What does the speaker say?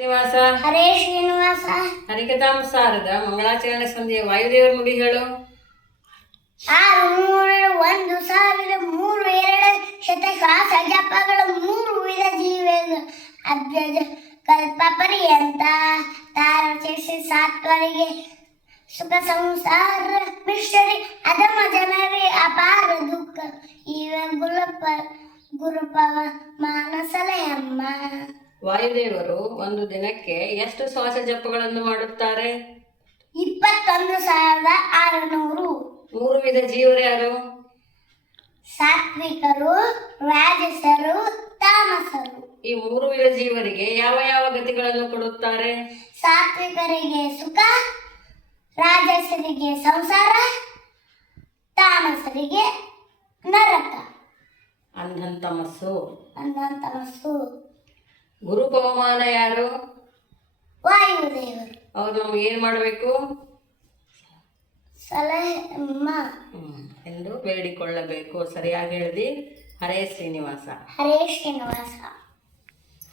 ಶ್ರೀನಿವಾಸ. ಹರೇ ಶ್ರೀನಿವಾಸ. ಹರಿಕಥಾಂಸಾರದ ಮಂಗಳಾಚರಣೆ ಸಂಧಿಯ ವಾಯುದೇವರ ನುಡಿ ಹೇಳು. ಆರು ಮೂರು ಒಂದು ಸಾವಿರ ಮೂರು ಎರಡು ಶತಶ್ವಾಸ ಜಪಗಳು ಮೂರು ವಿಧ ಜೀವಗಳು ಅಭ್ಯಜ ಕಲ್ಪ ಪರ್ಯಂತ ತಾರಚಿಸಿ ಸಾತ್ವರಿಗೆ ಸುಖ ಸಂಸಾರ ಮಿಶ್ರಿ ಅಧಮ ಜನರೇ ಅಪಾರ ದುಃಖ. ಇವ ಗುರುಪ ಗುರುಪವ ಮಾನಸಲೆ ಅಮ್ಮ ವಾಯುದೇವರು ಒಂದು ದಿನಕ್ಕೆ ಎಷ್ಟು ಶ್ವಾಸ ಜಪಗಳನ್ನು ಮಾಡುತ್ತಾರೆ? ಇಪ್ಪತ್ತೊಂದು ಸಾವಿರದ ಆರುನೂರು. ಮೂರು ವಿಧ ಜೀವರು ಯಾರು? ಸಾತ್ವಿಕರು ರಾಜಸರು ತಾಮಸರು. ಈ ಮೂರು ವಿಧ ಜೀವರಿಗೆ ಯಾವ ಯಾವ ಗತಿಗಳನ್ನು ಕೊಡುತ್ತಾರೆ? ಸಾತ್ವಿಕರಿಗೆ ಸುಖ ರಾಜಸರಿಗೆ ಸಂಸಾರ ತಾಮಸರಿಗೆ ನರಕ. ಅಂಧಂತಮಸ್ಸು ಅನ್ನಂತಮಸ್ಸು ಗುರು ಪವಮಾನ ಯಾರು? ವಾಯುದೇವರು. ಅವ್ರು ನಮ್ಗೆ ಏನ್ ಮಾಡಬೇಕು? ಸಲಹೆ ಎಂದು ಬೇಡಿಕೊಳ್ಳಬೇಕು. ಸರಿಯಾಗಿ ಹೇಳಿದಿ ಹರೇ ಶ್ರೀನಿವಾಸ. ಹರೇ ಶ್ರೀನಿವಾಸ.